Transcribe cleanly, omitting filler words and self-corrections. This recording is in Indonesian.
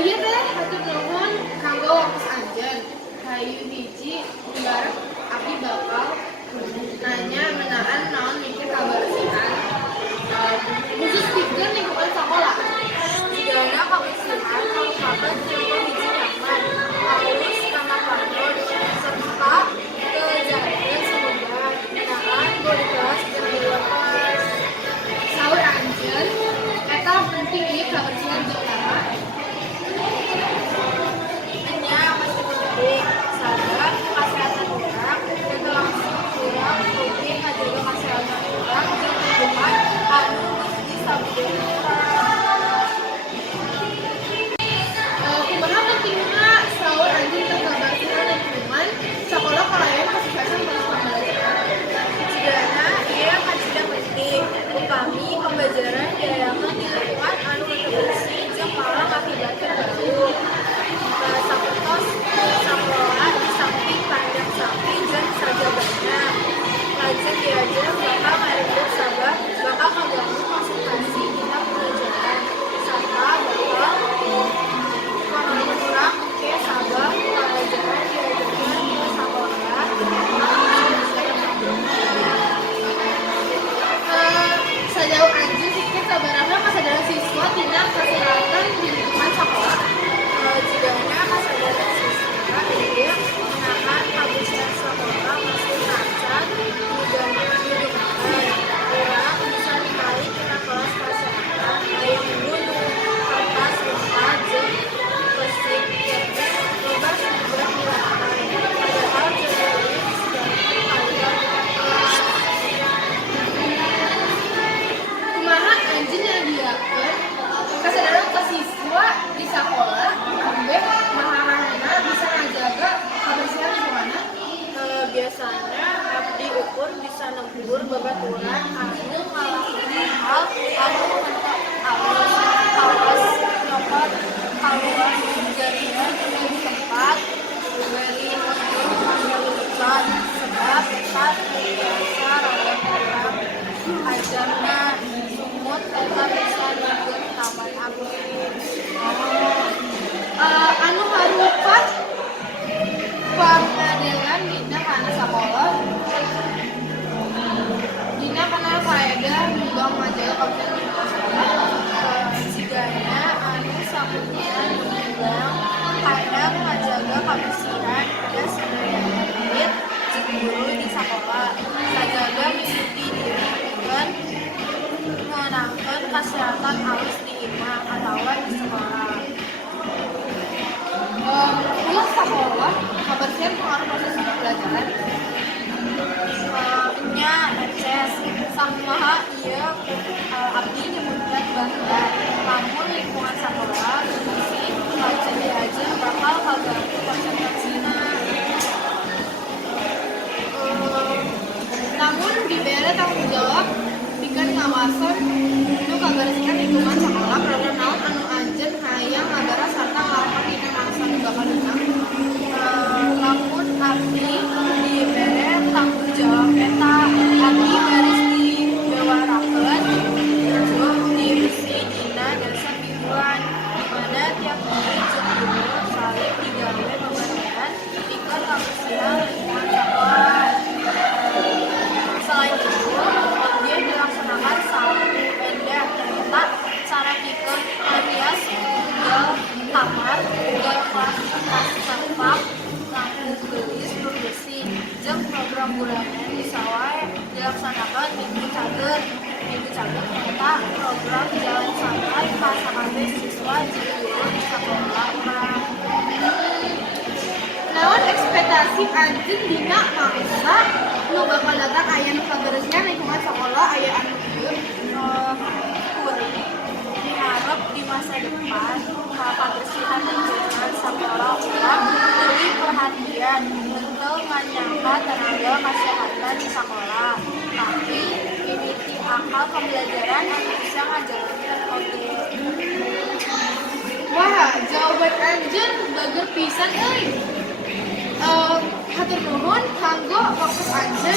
iya teh hatur nuhun kanggo waktu anjeun. Hayu hiji mimbarep abdi bakal nanya menaan naon mikir kabersihan. Khusus pikeun lingkungan sekolah. Jana kebersihan merupakan contoh hiji nyaman, halus, ramah pantun, serta kejadian semoga menaan borikas dan dilepas. Saur anjeun eta penting ieu kabersihan jeung tara. Hanya masih penting, sadar kesehatan orang, dan langsung kurang mungkin menjaga kesehatan orang dan lingkungan anu mesti sabda. Kumaha pentingna saur anjeun teh kabersihan lingkungan sakola kalayan kesuksesan proses pembelajaran. Jana ia kan sudah penting, upami pembelajaran diayakeun di lingkungan anu bersih jeung malah ngakibatkeun bau. Sapertos sakola di samping pandang sapi jeung sajabana. Lajeng diajar bakal ngarembug sabab bakal kaganggu konsentrasi dina pembelajaran sarta bakal mengulang ke sabab pelajaran diajarkeun ke sakola. Sejauh anjeun sikit sabaraha kasadaran siswa tina kesehatan di lingkungan sekolah. Jigana kasadaran siswa ieu menahan kebersihan sekolah masih rancang didudukan. Urang bisa ningali tina kelas kesehatan aya minggu kertas rupa jeung pesik kertas loba sudah dilakukan. Padahal jadi sebagai kalian kelas. Kumaha anjeun nyadiakeun kasadaran ke siswa di sekolah ambeh maharana bisa ngajaga kebersihan lingkunganna. Biasanya abdi ukur bisa negur babaturan anu ngalakukan hal anu mentok awas nyopot kaluar jaringan di tempat beri negur panggalikan sebab tak biasa rawan orang ajarna sumut eta bisa negur taman abdi. Anu harupat pangadelan dina kana sakola dina kana faedah nyumbang majalah kebersihan lingkungan sekolah. Jigana anu sapunya nyumbang kana ngajaga kebersihan pada sadaya murid jeung guru di sekolah sajaga mimiti diri pikeun ngeunangkeun kesehatan alus di imah atawa di sekolah. Ulah sekolah kebersihan pengaruh proses pembelajaran. Nya eces sakumaha ieu abdi nyebutkeun bahwa lamun lingkungan sekolah bersih lajeng diajar bakal kaganggu konsentrasina. Namun dibere tanggung jawab pikeun ngawason nu kabersihan lingkungan sekolah program naon anu anjeun hayang ngabara sarta ngalakukan dina mangsa nu bakal datang. Lamun abdi dibere tanggung jawab eta abdi garis dibawarakeun jeung divisi dina dasar mingguan di mana tiap murid jeung guru saling digawe bebarengan pikeun kebersihan lingkungan sekolah. Selain itu, abdi dilaksanakan salahpeda eta cara pikeun alias unggal kamar, unggal kelas satpam, langkung gelis nu bersih jeung program bulanan bisa wae dilaksanakan minggu cager. Minggu cager eta program jalan santai ka sakabeh siswa jeung guru di sakola urang. Naon ekspektasi anjeun dina mangsa nu bakal datang aya nu kabersihan lingkungan sekolah aya anu ieu. Kuring diharap di masa depan kebersihan lingkungan sekolah urang lebih perhatian untuk menyangka tenaga kesehatan di sekolah, tapi ini akal pembelajaran anu bisa ngajalankeun oge. Wah, jawaban anjeun bager pisan euy. Hatur nuhun kanggo waktu anjeun